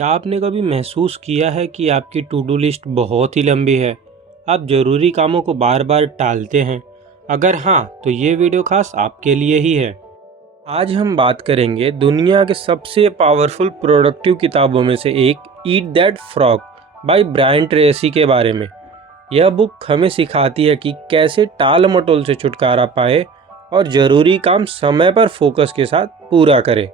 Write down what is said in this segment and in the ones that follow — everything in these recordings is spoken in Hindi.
क्या आपने कभी महसूस किया है कि आपकी टू डू लिस्ट बहुत ही लंबी है? आप ज़रूरी कामों को बार बार टालते हैं। अगर हाँ, तो ये वीडियो खास आपके लिए ही है। आज हम बात करेंगे दुनिया के सबसे पावरफुल प्रोडक्टिव किताबों में से एक eat that frog by Brian Tracy के बारे में। यह बुक हमें सिखाती है कि कैसे टाल मटोल से छुटकारा पाए और ज़रूरी काम समय पर फोकस के साथ पूरा करें।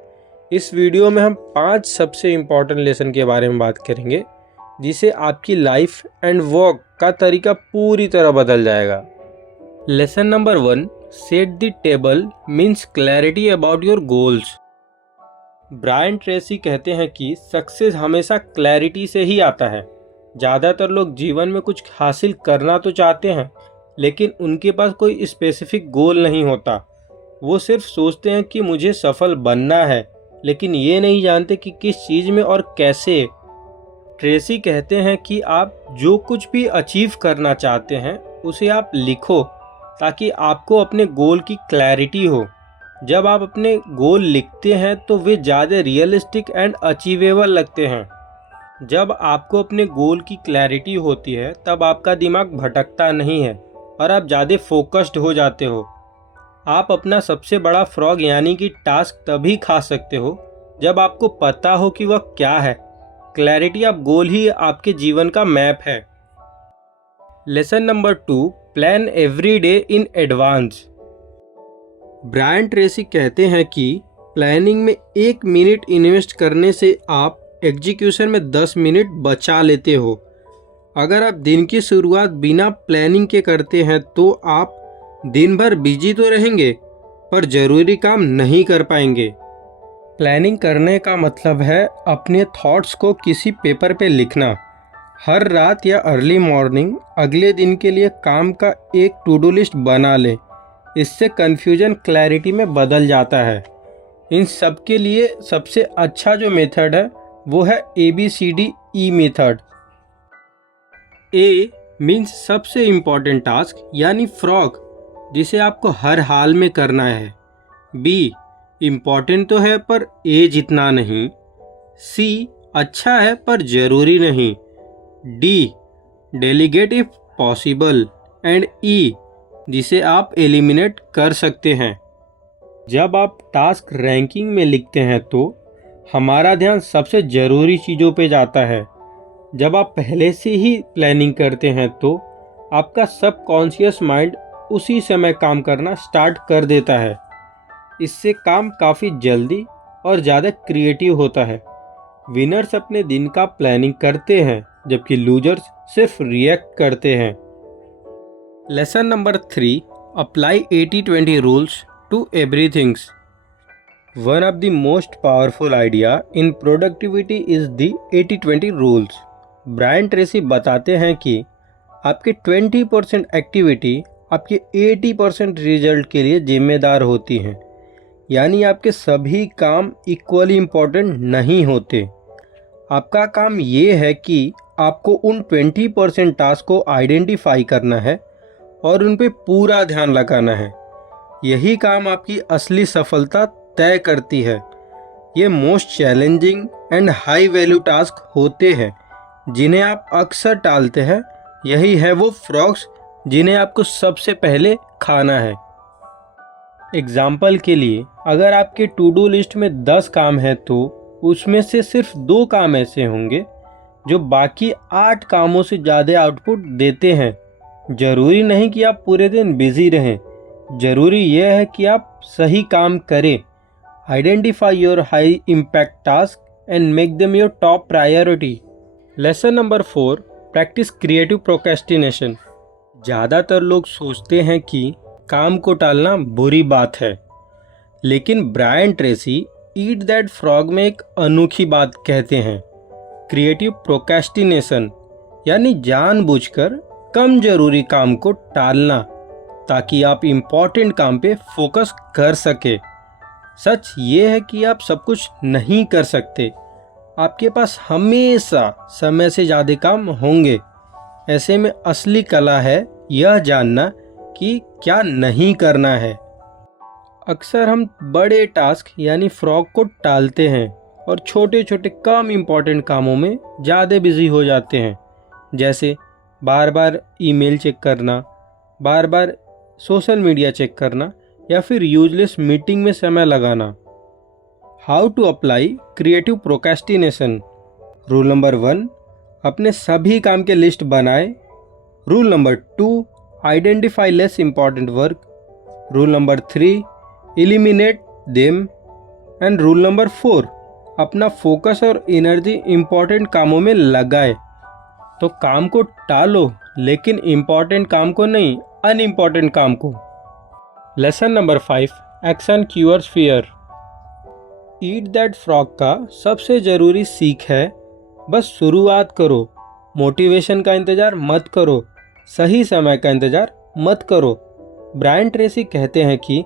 इस वीडियो में हम 5 सबसे इम्पॉर्टेंट लेसन के बारे में बात करेंगे, जिसे आपकी लाइफ एंड वर्क का तरीका पूरी तरह बदल जाएगा। Lesson number 1, set the table means clarity about your goals. Brian Tracy कहते हैं कि सक्सेस हमेशा क्लैरिटी से ही आता है। ज़्यादातर लोग जीवन में कुछ हासिल करना तो चाहते हैं, लेकिन उनके पास कोई स्पेसिफिक गोल नहीं होता। वो सिर्फ सोचते हैं कि मुझे सफल बनना है, लेकिन ये नहीं जानते कि किस चीज़ में और कैसे। ट्रेसी कहते हैं कि आप जो कुछ भी अचीव करना चाहते हैं उसे आप लिखो, ताकि आपको अपने गोल की क्लैरिटी हो। जब आप अपने गोल लिखते हैं तो वे ज़्यादा रियलिस्टिक एंड अचीवेबल लगते हैं। जब आपको अपने गोल की क्लैरिटी होती है तब आपका दिमाग भटकता नहीं है और आप ज़्यादा फोकस्ड हो जाते हो। आप अपना सबसे बड़ा फ्रॉग यानी कि टास्क तभी खा सकते हो जब आपको पता हो कि वह क्या है। क्लैरिटी ऑफ गोल ही आपके जीवन का मैप है। Lesson number 2, plan every day in advance. Brian Tracy कहते हैं कि प्लानिंग में 1 मिनट इन्वेस्ट करने से आप एग्जीक्यूशन में 10 मिनट बचा लेते हो। अगर आप दिन की शुरुआत बिना प्लानिंग के करते हैं तो आप दिन भर बिजी तो रहेंगे, पर ज़रूरी काम नहीं कर पाएंगे। प्लानिंग करने का मतलब है अपने थॉट्स को किसी पेपर पे लिखना। हर रात या अर्ली मॉर्निंग अगले दिन के लिए काम का एक टू डू लिस्ट बना लें। इससे कन्फ्यूजन क्लैरिटी में बदल जाता है। इन सब के लिए सबसे अच्छा जो मेथड है वो है ABCDE मेथड। A मीन्स सबसे इम्पॉर्टेंट टास्क यानी फ्रॉग, जिसे आपको हर हाल में करना है। B इम्पॉर्टेंट तो है पर A जितना नहीं। C अच्छा है पर ज़रूरी नहीं। D delegate if possible. And E जिसे आप एलिमिनेट कर सकते हैं। जब आप टास्क रैंकिंग में लिखते हैं तो हमारा ध्यान सबसे ज़रूरी चीज़ों पे जाता है। जब आप पहले से ही प्लानिंग करते हैं तो आपका सबकॉन्शियस माइंड उसी समय काम करना स्टार्ट कर देता है। इससे काम काफ़ी जल्दी और ज़्यादा क्रिएटिव होता है। विनर्स अपने दिन का प्लानिंग करते हैं, जबकि लूजर्स सिर्फ रिएक्ट करते हैं। Lesson number 3, apply 80-20 rules to everythings. One of the most powerful idea in productivity is the 80-20 rules. Brian Tracy बताते हैं कि आपके 20% एक्टिविटी आपके 80% रिजल्ट के लिए जिम्मेदार होती हैं। यानी आपके सभी काम इक्वली इम्पोर्टेंट नहीं होते। आपका काम ये है कि आपको उन 20% टास्क को आइडेंटिफाई करना है और उन पे पूरा ध्यान लगाना है। यही काम आपकी असली सफलता तय करती है। ये most challenging and high value task होते हैं जिन्हें आप अक्सर टालते हैं। यही है वो फ्रॉग्स जिन्हें आपको सबसे पहले खाना है। एग्जाम्पल के लिए, अगर आपके टू डू लिस्ट में 10 काम हैं तो उसमें से सिर्फ 2 काम ऐसे होंगे जो बाकी 8 कामों से ज़्यादा आउटपुट देते हैं। ज़रूरी नहीं कि आप पूरे दिन बिजी रहें, ज़रूरी यह है कि आप सही काम करें। Identify your high impact task and make them your top priority. Lesson number 4, practice creative procrastination. ज़्यादातर लोग सोचते हैं कि काम को टालना बुरी बात है, लेकिन Brian Tracy eat that frog में एक अनोखी बात कहते हैं। क्रिएटिव प्रोक्रेस्टिनेशन यानी जानबूझकर कम ज़रूरी काम को टालना, ताकि आप इम्पॉर्टेंट काम पे फोकस कर सके। सच ये है कि आप सब कुछ नहीं कर सकते। आपके पास हमेशा समय से ज़्यादा काम होंगे। ऐसे में असली कला है यह जानना कि क्या नहीं करना है। अक्सर हम बड़े टास्क यानी फ्रॉग को टालते हैं और छोटे छोटे कम इम्पॉर्टेंट कामों में ज़्यादा बिजी हो जाते हैं, जैसे बार बार ईमेल चेक करना, बार बार सोशल मीडिया चेक करना या फिर यूजलेस मीटिंग में समय लगाना। How to apply creative procrastination. Rule number 1, अपने सभी काम के लिस्ट बनाएं। Rule number 2, identify less important work. Rule number 3, eliminate them. And rule number 4, अपना फोकस और एनर्जी इम्पॉर्टेंट कामों में लगाए। तो काम को टालो, लेकिन इम्पॉर्टेंट काम को नहीं, अनइम्पॉर्टेंट काम को। Lesson number 5, action cures fear. Eat that frog का सबसे ज़रूरी सीख है, बस शुरुआत करो। मोटिवेशन का इंतज़ार मत करो, सही समय का इंतज़ार मत करो। ब्रायन ट्रेसी कहते हैं कि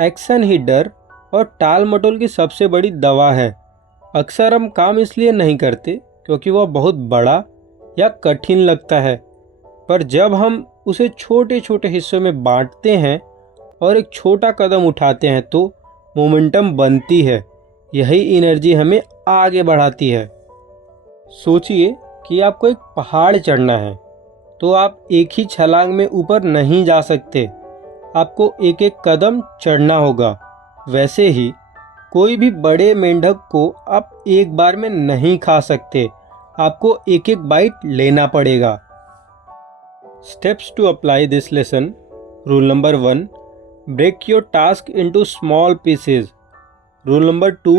एक्शन ही डर और टाल मटोल की सबसे बड़ी दवा है। अक्सर हम काम इसलिए नहीं करते क्योंकि वह बहुत बड़ा या कठिन लगता है, पर जब हम उसे छोटे छोटे हिस्सों में बांटते हैं और एक छोटा कदम उठाते हैं तो मोमेंटम बनती है। यही एनर्जी हमें आगे बढ़ाती है। सोचिए कि आपको एक पहाड़ चढ़ना है, तो आप एक ही छलांग में ऊपर नहीं जा सकते, आपको एक एक कदम चढ़ना होगा। वैसे ही कोई भी बड़े मेंढक को आप एक बार में नहीं खा सकते, आपको एक एक बाइट लेना पड़ेगा। Steps to apply this lesson. Rule number 1, break your task into small pieces. Rule number 2,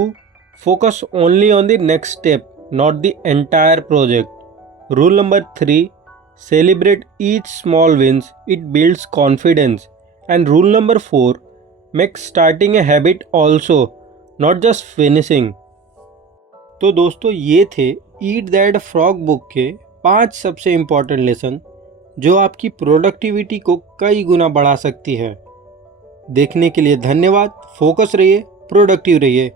focus only on the next step, not the entire project. Rule number 3, celebrate each small wins, it builds confidence. And rule number 4, make starting a habit also, not just finishing. तो दोस्तों, ये थे ईट दैट फ्रॉग बुक के 5 सबसे इम्पॉर्टेंट लेसन जो आपकी प्रोडक्टिविटी को कई गुना बढ़ा सकती है। देखने के लिए धन्यवाद। फोकस रहिए, प्रोडक्टिव रहिए।